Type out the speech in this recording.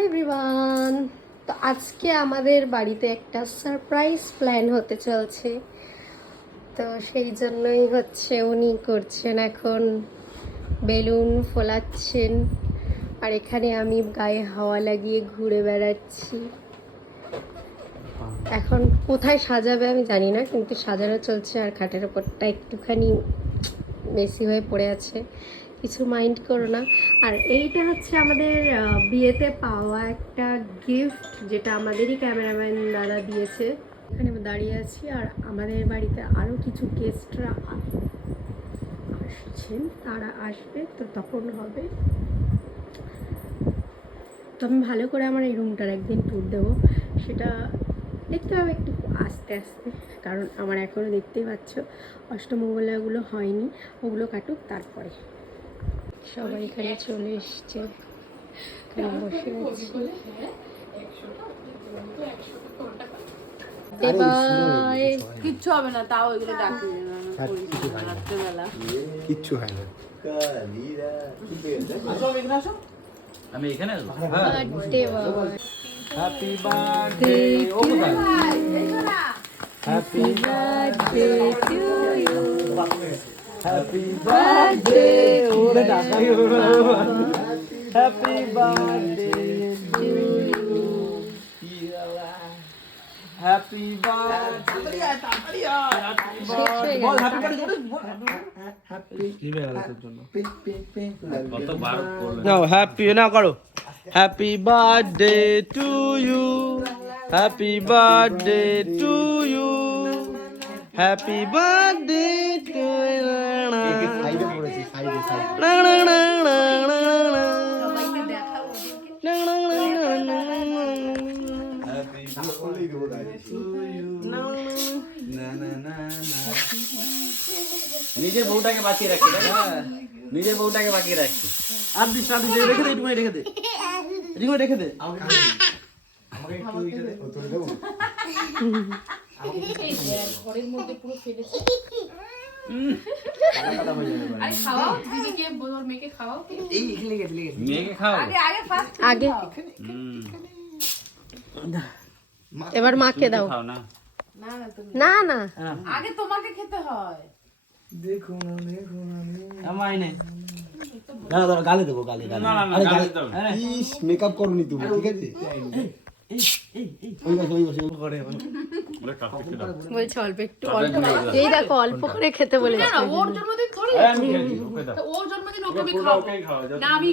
Hello everyone, তো আজকে আমাদের বাড়িতে একটা সারপ্রাইজ প্ল্যান হতে চলছে। তো সেই জন্যই উনি করছেন এখন বেলুন ফোলাচ্ছেন, আর এখানে আমি গায়ে হাওয়া লাগিয়ে ঘুরে বেড়াচ্ছি। এখন কোথায় সাজাবে আমি জানি না, কিন্তু সাজানো চলছে। আর খাটের ওপরটা একটুখানি বেশি হয়ে পড়ে আছে, কিছু মাইন্ড করো না। আর এইটা হচ্ছে আমাদের বিয়েতে পাওয়া একটা গিফট, যেটা আমাদেরই ক্যামেরাম্যান দাদা দিয়েছে। এখানে আমি দাঁড়িয়ে আছি, আর আমাদের বাড়িতে আরও কিছু গেস্টরা আসছেন, তারা আসবে, তো তখন হবে। তো আমি ভালো করে আমার এই রুমটার একদিন ট্যুর দেবো, সেটা দেখতে হবে একটু আস্তে আস্তে, কারণ আমার এখনও দেখতেই পাচ্ছ অষ্টমঙ্গলাগুলো হয়নি, ওগুলো কাটুক তারপরে। সবাই এখানে চলে এসছে, এখানে বসে আছি। কিচ্ছু হবে না, তাও এগুলো ডাকি রাত্রেবেলা কিচ্ছু হয় না। আমি এখানে বার্থডে বয়, হ্যাপি বার্থডে ও happy birthday to you, happy birthday ওরে ডাকাই ওরে happy birthday to you happy birthday বল হ্যাপি বার্থডে হ্যাপি জিবে গেল তোর জন্য কতবার করবে নাও হ্যাপি না করো happy birthday to you happy birthday to you happy birthday to সাইডে পড়েছি, সাইডে সাইডে। নিজের বউটাকে বাঁচিয়ে রাখি, নিজের বউটাকে বাঁচিয়ে রাখি। আর দিস না, দিস রেখে দে, তুমি রেখে দে, রিঙ্গো রেখে দে। আমাকে একটু ইটা দে, তোর দেবো। ঘরের মধ্যে পুরো ফেলেছে। কাটা হয়ে যাবে। আরে খাওয়াও, দিদিকে বল, ওর মেয়েকে খাওয়াও। এই এখানে গেছে, লেগেছে। মেয়েকে খাও আগে ফার্স্ট আগে এবার মাকে দাও। খাও না না না তুমি না না, আগে তোমাকে খেতে হয়। দেখো না, দেখো না। আমায় নে না না, গালে দেবো, গালে গালে। না, না, আরে গালে গালে দাও। ইস, মেকআপ করনি তুমি, ঠিক আছে? ওই বসে, ওই বসে, ওই করে। বলছে অল্প একটু, অল্প, এই দেখো অল্প করে খেতে বলেছে। না ওর জন্মদিন থোড়ি, আমি খেয়েছি, ওকে দাও। তো ওর জন্মদিন ওকে আমি খাওয়াবো। না আমি